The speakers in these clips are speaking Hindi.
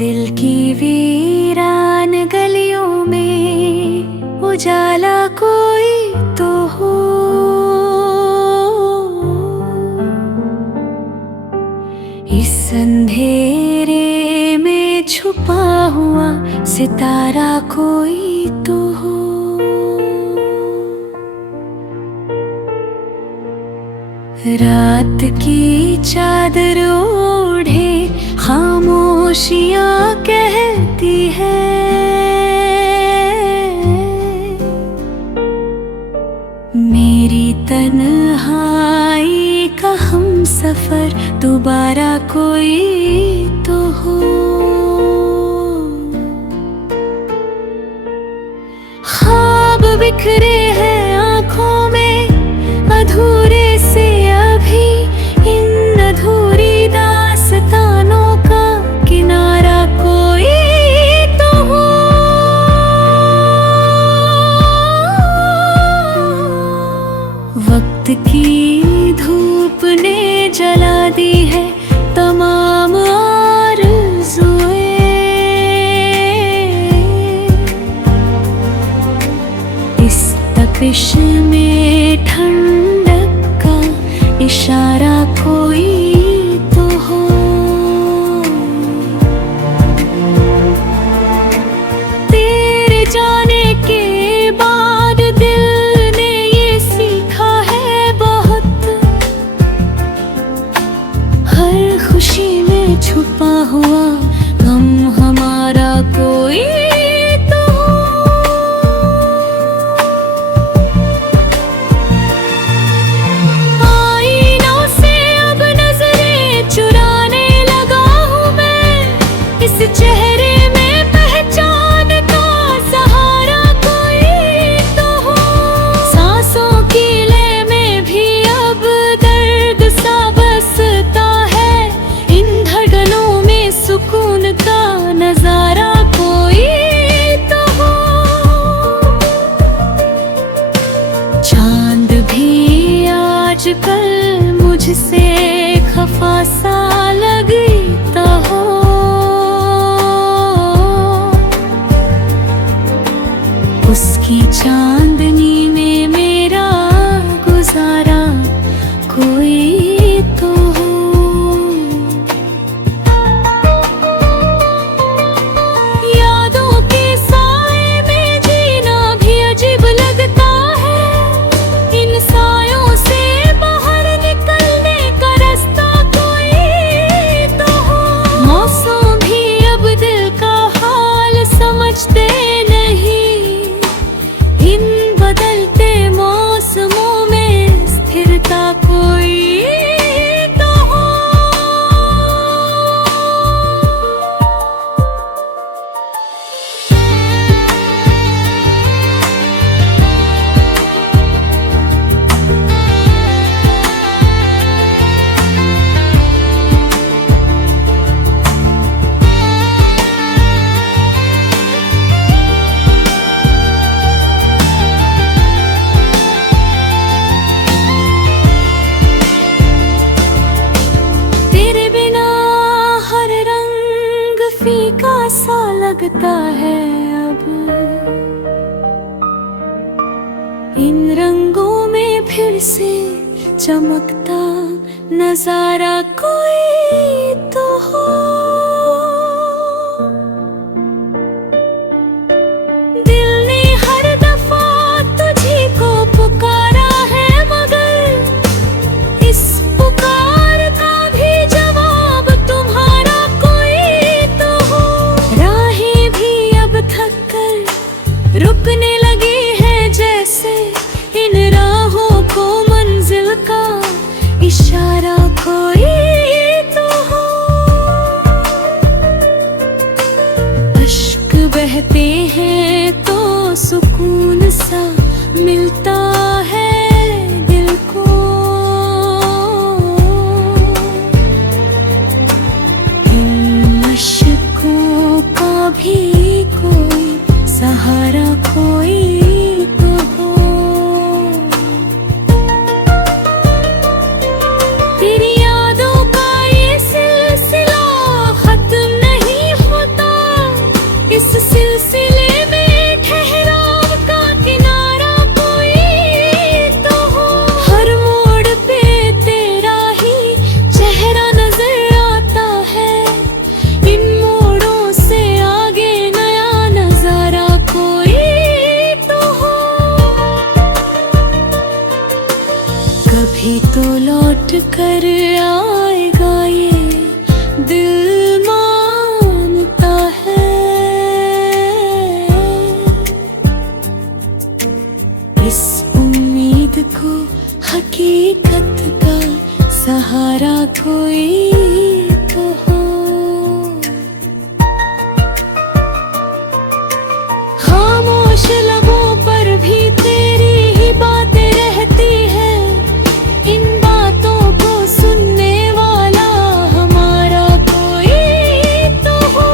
दिल की वीरान गलियों में उजाला कोई तो हो, इस अंधेरे में छुपा हुआ सितारा कोई तो हो। रात की चादर ओढ़े खामोशियां कहती है, मेरी तन्हाई का हमसफर दोबारा कोई तो हो। ख्वाब बिखरे हैं आँखों में अधूरे से अभी, इन अधूरी दास्तानों का किनारा कोई तो हो। वक्त की धूप ने जला दी है तमाम आरज़ुएं, इस तपिश में ठंडक का इशारा कोई तो हो। तेरे जाने के बाद दिल ने ये सीखा है बहुत, हर खुशी में छुपा हुआ गम हमारा कोई तो हो। आईनों से अब नजरें चुराने लगा हूँ मैं, इस चेहरे में पहचान का सहारा कोई तो हो। सांसों की लय में भी अब दर्द सा बसता है, इन धड़कनों में सुकून का नजारा कोई तो हो। चांद भी आजकल मुझसे खफा सा लगता हो, उसकी चांदनी में मेरा गुजारा कोई तो हो। यादों के साए में जीना भी अजीब लगता है, इन सायों से बाहर निकलने का रास्ता कोई तो हो। मौसम भी अब दिल का हाल समझते नहीं, इन बदलते मौसमों में स्थिरता कोई तो हो। तेरे बिना हर रंग फीका सा लगता है अब, इन रंगों में फिर से चमकता नजारा कोई तो हो। दिल ने हर दफा तुझी को पुकारा है, मगर इस पुकार का भी जवाब तुम्हारा कोई तो हो। राहें भी अब थक कर रुकने लगी हैं, जैसे इन राहों को मंजिल का इशारा कोई तो हो। कभी तो लौट कर आएगा ये दिल मानता है। इस उम्मीद को हकीकत का सहारा कोई तो हो। खामोश लबों पर भी तेरी ही बातें रहती है। इन बातों को सुनने वाला हमारा कोई तो हो।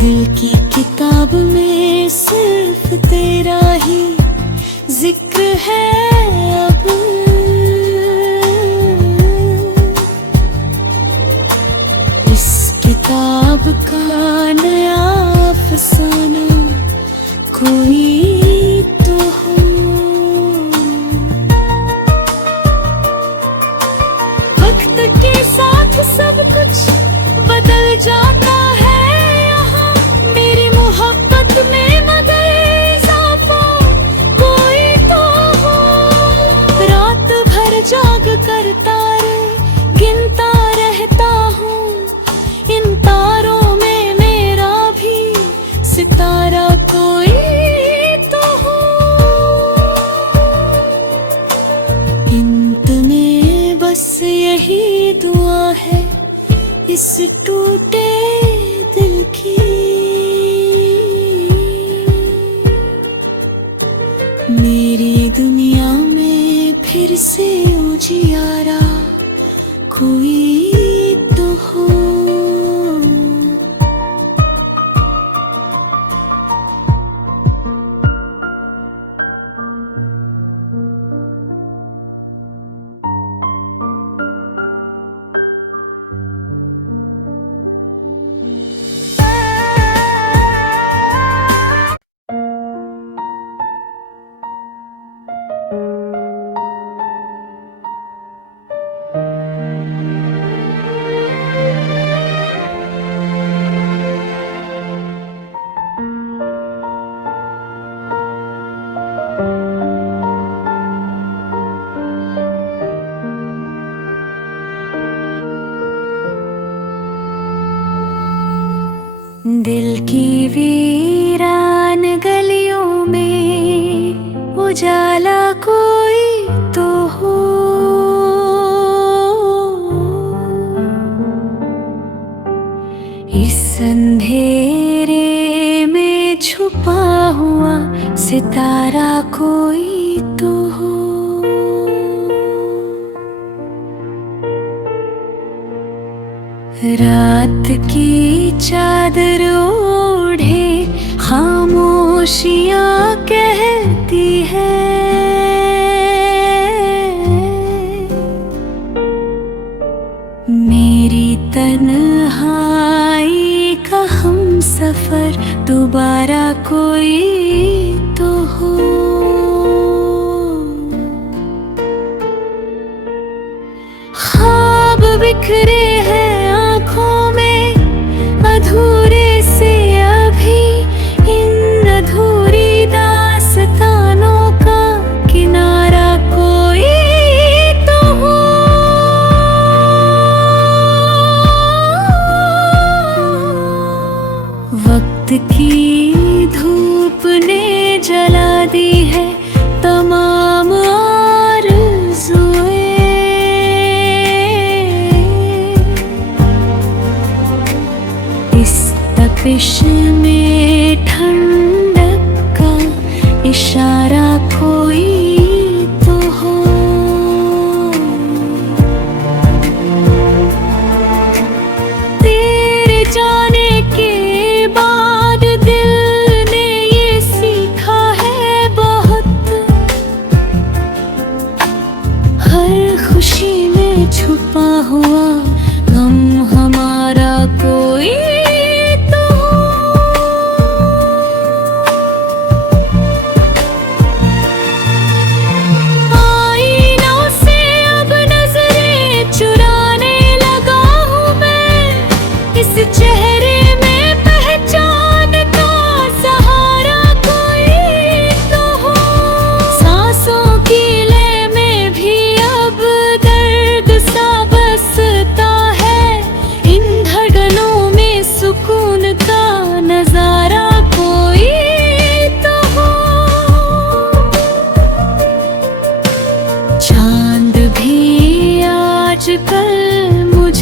दिल की किताब में सिर्फ तेरा ही जिक्र है अब। इस किताब का नया अफसाना कोई तो हो। वक्त के साथ सब कुछ बदल जाता है यहाँ मेरी मोहब्बत में, मगर इजाफा कोई तो हो। रात भर जाग कर तारे गिनता रहता हूँ। इन तारों में मेरा भी सितारा कोई तो हो। इंत में बस यही दुआ है इस टूटे दिल की। मेरी दुनिया में फिर से उजियारा कोई तो हो। दिल की वीरान गलियों में उजाला कोई तो हो। इस अंधेरे में छुपा हुआ सितारा कोई तो हो। रात की चादर ओढ़े खामोशियाँ कहती है। मेरी तन्हाई का हम सफर दोबारा कोई तो हो। ख्वाब बिखरे हैं आँखों में अधूरे से अभी। इन अधूरी दास्तानों का किनारा कोई तो हो। वक्त की धूप ने जला दी है तमाम आरज़ुएं।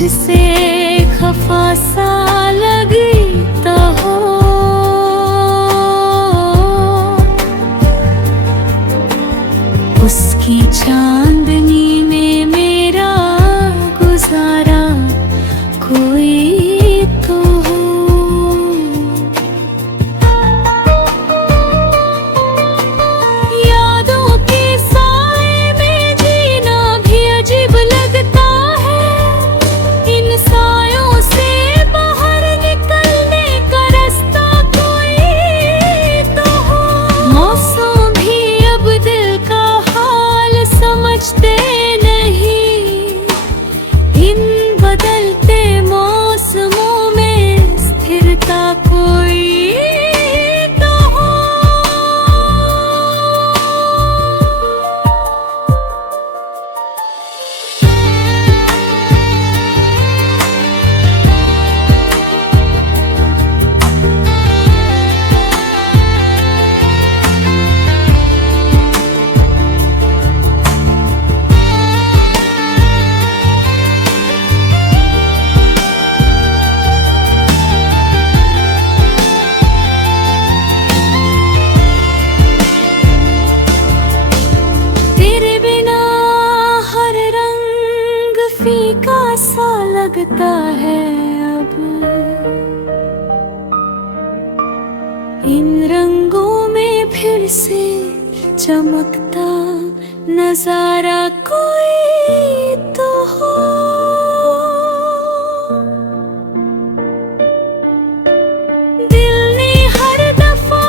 मुझसे खफा सा लगता हो। उसकी चांदनी में मेरा गुजारा कोई तो हो। यादों के साए में जीना भी अजीब लगता है। इन सायों से बाहर निकलने का रास्ता कोई तो हो। मौसम भी अब दिल का हाल समझते नहीं। इन बदलते मौसमों में स्थिरता कोई तो हो। तेरे बिना हर रंग फीका सा लगता है अब। इन रंगों में फिर से चमकता नजारा कोई तो हो। दिल ने हर दफा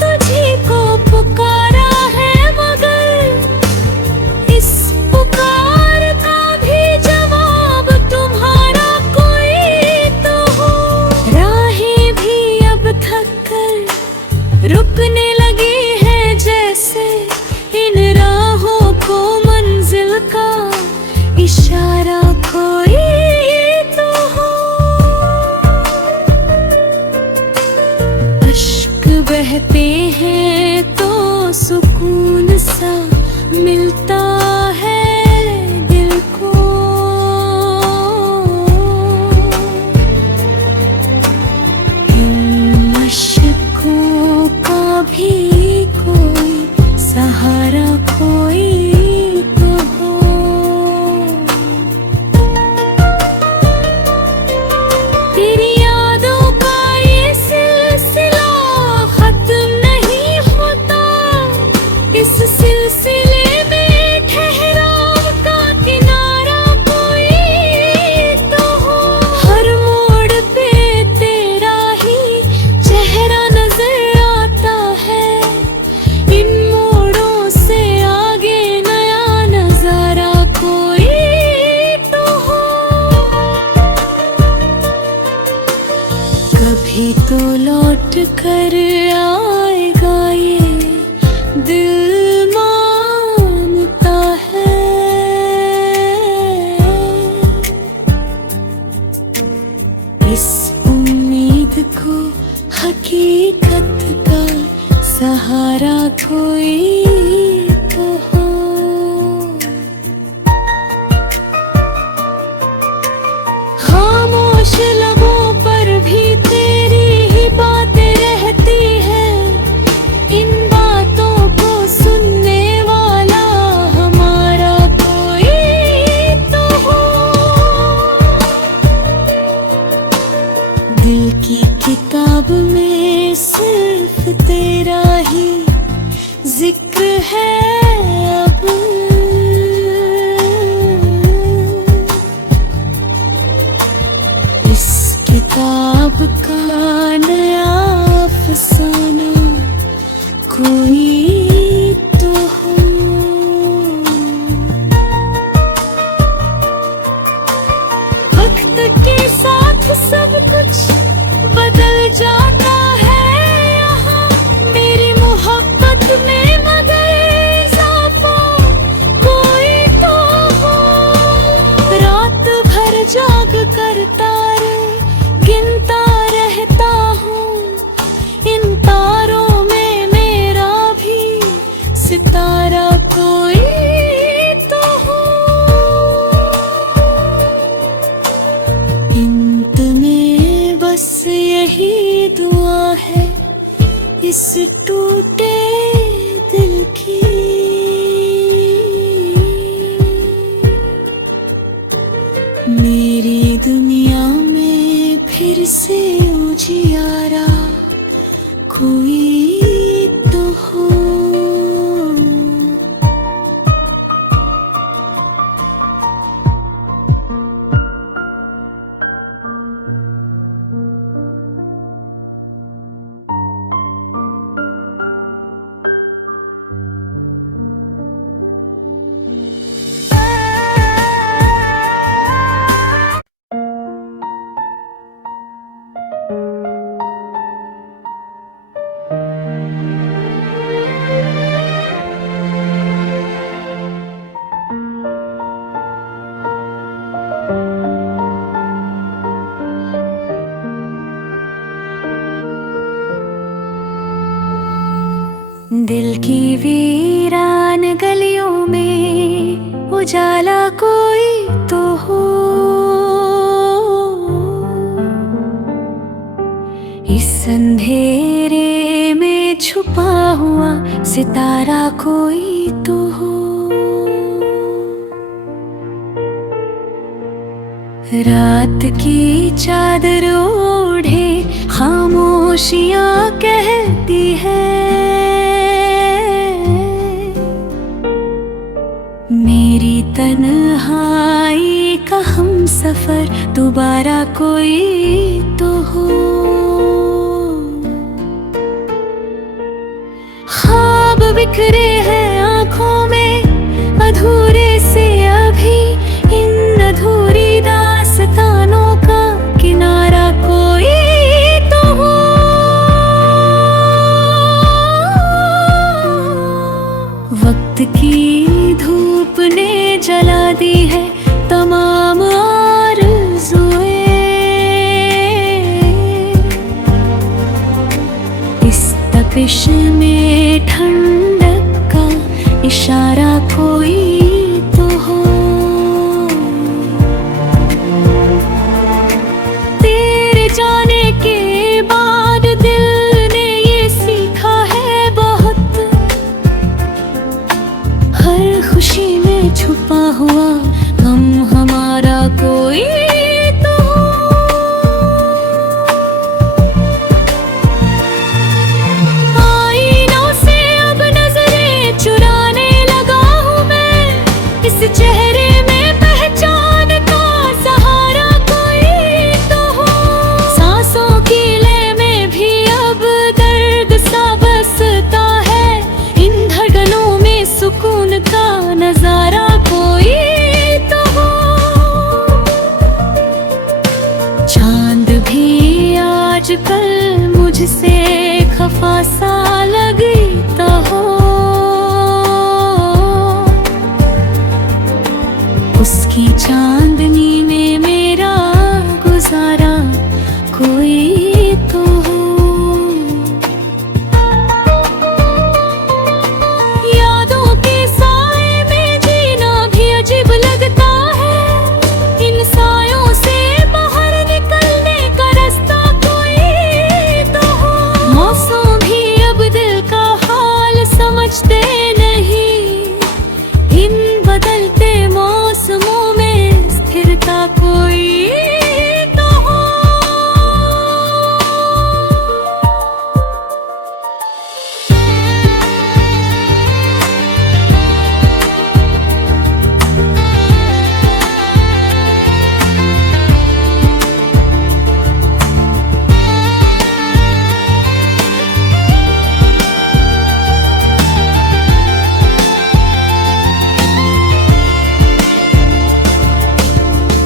तुझी को पुकारा है, मगर इस पुकार का भी जवाब तुम्हारा कोई तो हो। राहें भी अब थक कर रुकने लगी है, जैसे इन राहों को मंजिल का इशारा कोई तो हो। अश्क बहते हैं तो सुकून सा मिलता है दिल को। इन अश्कों का भी कोई सहारा कोई तो हो। तेरी यादों का ये सिलसिला खत्म नहीं होता। इस सिलसिले में ठहराव का किनारा कोई तो हो। हर मोड़ पे तेरा ही चेहरा नजर आता है। इन मोड़ों से आगे नया नजारा कोई तो हो। कभी तो लौट कर आएगा ये दिल मानता है। इस उम्मीद को हकीकत का सहारा कोई तो हो। खामोश लबों पर भी तेरी ही बातें रहती हैं। इन बातों को सुनने वाला हमारा कोई तो हो। दिल की किताब में सिर्फ तेरा ही जिक्र है अब। इस किताब का नया अफसाना कोई तो हो। वक्त के साथ सब कुछ बदल जाता है यहाँ मेरी मोहब्बत में, मगर इजाफा कोई तो हो। रात भर जाग कर तारे गिनता रहता हूँ। इन तारों में मेरा भी इस टूटे दिल की मेरी दुनिया में फिर से उजियारा कोई तो हो। दिल की वीरान गलियों में उजाला कोई तो हो। इस अंधेरे में छुपा हुआ सितारा कोई तो हो। रात की चादर ओढ़े खामोशियां कहती है मेरी तन्हाई का हम सफर दोबारा कोई तो हो। ख्वाब बिखरे हैं आंखों में अधूरे से अभी इन अधूरी दास्तानों का किनारा कोई तो हो। वक्त की धूप ने जला दी है तमाम आरज़ुएं। इस तपिश में ठंडक का इशारा कोई तो हो। तेरे जाने के बाद दिल ने ये सीखा है बहुत, हर खुशी में छुपा हुआ गम हमारा कोई तो हो। आईनों से अब नजरें चुराने लगा हूँ मैं, इस चेहरे में पहचान का सहारा कोई तो हो। सांसों की लय में भी अब दर्द सा बसता है, इन धड़कनों में सुकून का नजारा कोई तो हो। चांद भी आजकल मुझसे खफा सा लगता हो। उसकी चांदनी में मेरा गुजारा कोई तो हो। यादों के साए में जीना भी अजीब लगता है, इन सायों से बाहर निकलने का रास्ता कोई तो हो। मौसम भी अब दिल का हाल समझते नहीं, इन बदलते मौसमों में स्थिरता कोई तो हो।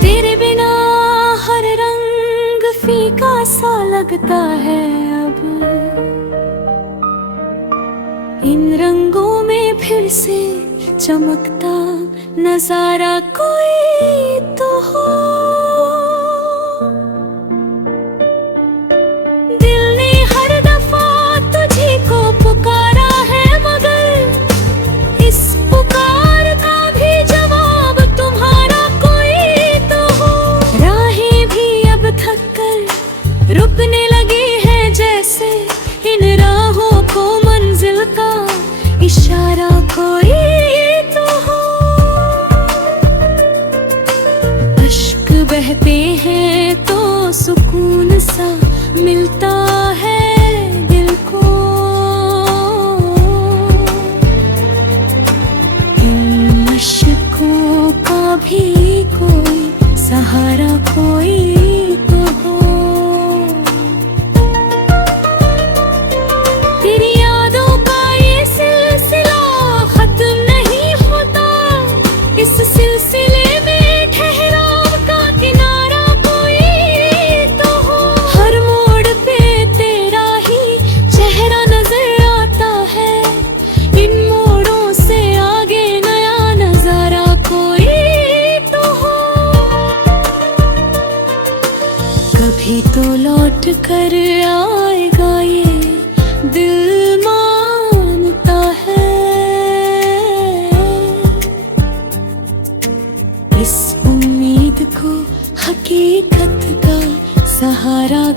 तेरे बिना हर रंग फीका सा लगता है अब, इन रंगों में फिर से चमकता नजारा कोई तो हो। दिल ने हर दफा तुझी को पुकारा है, मगर इस पुकार का भी जवाब तुम्हारा कोई तो हो। राहें भी अब थक कर रुकने लगी हैं, जैसे इन राहों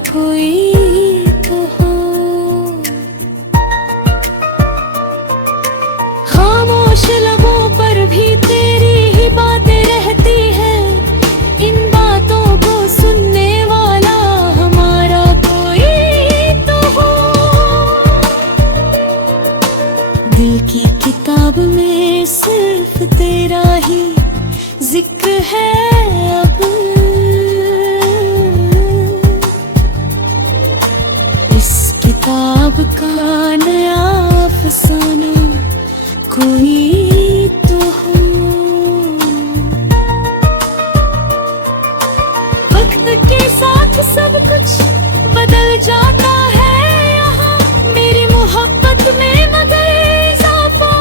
कोई तो हो। खामोश लबों पर भी तेरी ही बातें रहती हैं, इन बातों को सुनने वाला हमारा कोई तो हो। दिल की किताब में सिर्फ तेरा ही जिक्र है अब, इस किताब का नया अफसाना कोई तो हो। वक्त के साथ सब कुछ बदल जाता है यहाँ, मेरी मोहब्बत में मगर इजाफा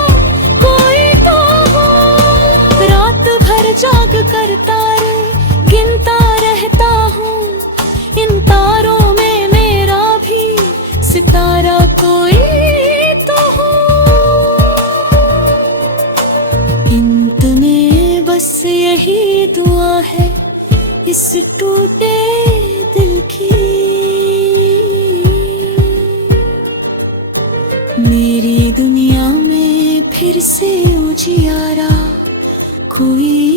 कोई तो हो। रात भर जाग कर तारे गिनता रहता हूँ, इन तारों में मेरा भी सितारा कोई तो हो। इंत में बस यही दुआ है इस टूटे दिल की, मेरी दुनिया में फिर से उजियारा कोई